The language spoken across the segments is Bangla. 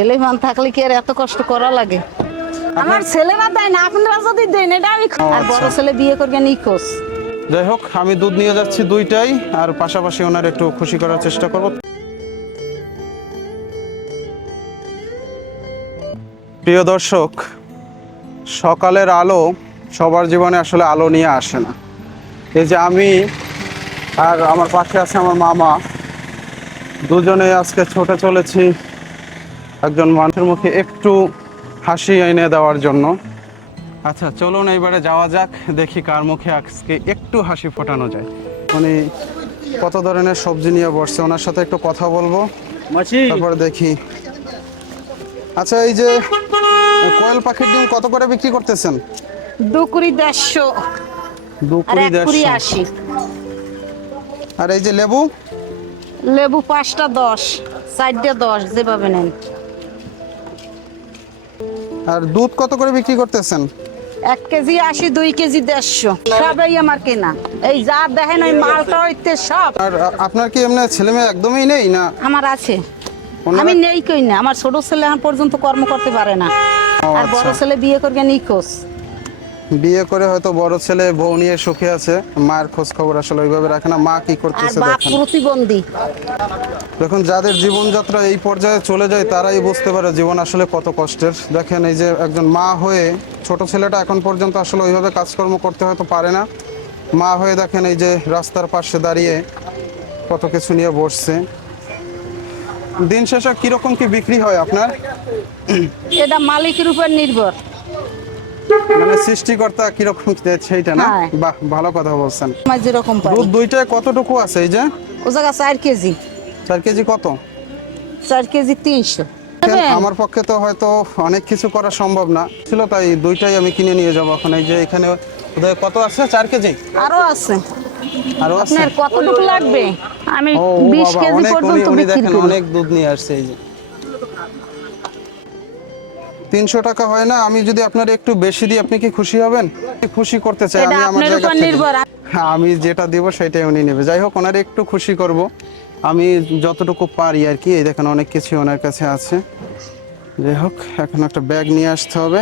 ছেলে মান থাকলে কি আর এত কষ্ট করা লাগে? আমার ছেলেরা দেয় না? আপনারা যদি দেন এটা আমি আর বড় ছেলে বিয়ে করবে নিখোঁজ। যাই হোক আমি দুধ নিয়ে যাচ্ছি দুইটাই আর পাশাপাশি ওনার একটু খুশি করার চেষ্টা করব। প্রিয় দর্শক সকালের আলো সবার জীবনে আসলে আলো নিয়ে আসে না। এই যে আমি আর আমার পাশে আছে আমার মামা দুজনে আজকে ছোটে চলেছি। একজন মানুষের মুখে একটু হাসি এনে দেওয়ার জন্য। আচ্ছা চলুন এইবারে যাওয়া যাক দেখি কার মুখে আজকে একটু হাসি ফোটানো যায়। উনি কত ধরনের সবজি নিয়ে বসছে ওনার সাথে একটু কথা বলব। তারপরে দেখি। আচ্ছা এই যে কোয়েল পাখির ডিম কত করে বিক্রি করতেছেন? দু কুড়ি দেড়শো। দু কুড়ি দেড়শো। আর এই যে লেবু? লেবু পাঁচটা দশ চারটে দশ যেভাবে নেন। আর দুধ কত করে বিক্রি করতেছেন? এক কেজি আশি দুই কেজি দেড়শো। সবাই আমার কেনা। এই যা দেখেন ওই মালটা হইতে সব। আর আপনার কি এমনি ছেলে মেয়ে একদমই নেই না? আমার আছে। আমি নেই কই না। আমার ছোট ছেলে এখন পর্যন্ত কর্ম করতে পারে না। আর বড় আচ্ছা। ছেলে বিয়ে করবে নিখোঁজ। বিয়ে করে হয়তো বড় ছেলে বউ নিয়ে সুখে আছে। মায়ের খোঁজ খবর আসলে ওইভাবে রাখে না। মা কি করতেছে দেখেন। প্রতিবন্ধী। দেখুন যাদের জীবনযাত্রা এই পর্যায়ে চলে যায় তারাই বুঝতে পারে জীবন আসলে কত কষ্টের। দেখেন এই যে একজন মা হয়ে ছোট ছেলেটা এখন পর্যন্ত আসলে ওইভাবে কাজকর্ম করতে হয়তো পারে না। মা হয়ে দেখেন এই যে রাস্তার পাশে দাঁড়িয়ে কত কিছু নিয়ে বসছে। দিন শেষে কীরকম কি বিক্রি হয় আপনার? এটা মালিকের উপর নির্ভর। মানে সৃষ্টিকর্তা কীরকম সেইটা না? হ্যাঁ। বাহ ভালো কথা বলছেন। আমার যেরকম দুধ দুইটায় কতটুকু আছে এই যে? ও জায়গা চার কেজি। চার কেজি কত? চার কেজি তিনশো। আমার পক্ষে তো হয়তো অনেক কিছু করা সম্ভব না। ছিল তাই দুইটাই আমি কিনে নিয়ে যাব এখন। এই যে এখানে কত আছে? চার কেজি? আরও আছে। আরও আছে? আপনার কতটুকু লাগবে? আমি ও ও বিশ বাবা কেজি অনেক উনি পর্যন্ত বিক্রি দেখেন করি। অনেক দুধ নিয়ে আসছে এই যে। তিনশো টাকা হয় না আমি যদি আপনার একটু বেশি দিই আপনি কি খুশি হবেন? খুশি করতে চাই আমি আমার জায়গা হ্যাঁ আমি যেটা দিব সেটাই উনি নেবে। যাই হোক ওনার একটু খুশি করব। আমি যতটুকু পারি আর কি এই দেখেন অনেক কিছু ওনার কাছে আছে। যাই হোক এখন একটা ব্যাগ নিয়ে আসতে হবে।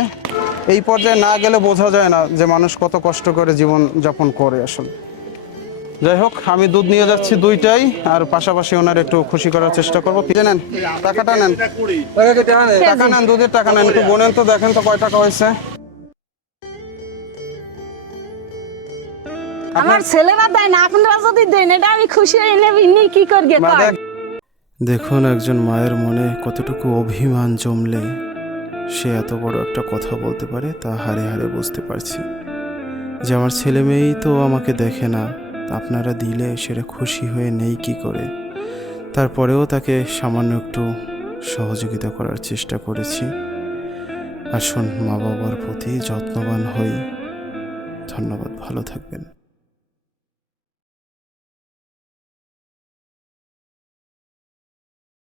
এই পর্যায়ে না গেলে বোঝা যায় না যে মানুষ কত কষ্ট করে জীবন যাপন করে আসলে। যাই হোক আমি দুধ নিয়ে যাচ্ছি দুইটাই আর পাশাপাশি ওনার একটু খুশি করার চেষ্টা করব। নেন টাকাটা নেন। টাকা নেন দুধের টাকা নেন। একটু বোনেন তো দেখেন তো কয় টাকা হয়েছে। আমার ছেলেরা দেয় না আপনারা যদি দেন এটা আমি খুশি হয়ে নেবি নি কি করবে মা দেখুন একজন মায়ের মনে কতটুকু অভিমান জমলে সে এত বড় একটা কথা বলতে পারে তা হারে হারে বুঝতে পারছি। যে আমার ছেলে মেয়েই তো আমাকে দেখে না আপনারা দিলে সেটা খুশি হয়ে নেই কি করে? তারপরেও তাকে সামান্য একটু সহযোগিতা করার চেষ্টা করেছি। আসুন মা বাবার প্রতি যত্নবান হই। ধন্যবাদ, ভালো থাকবেন।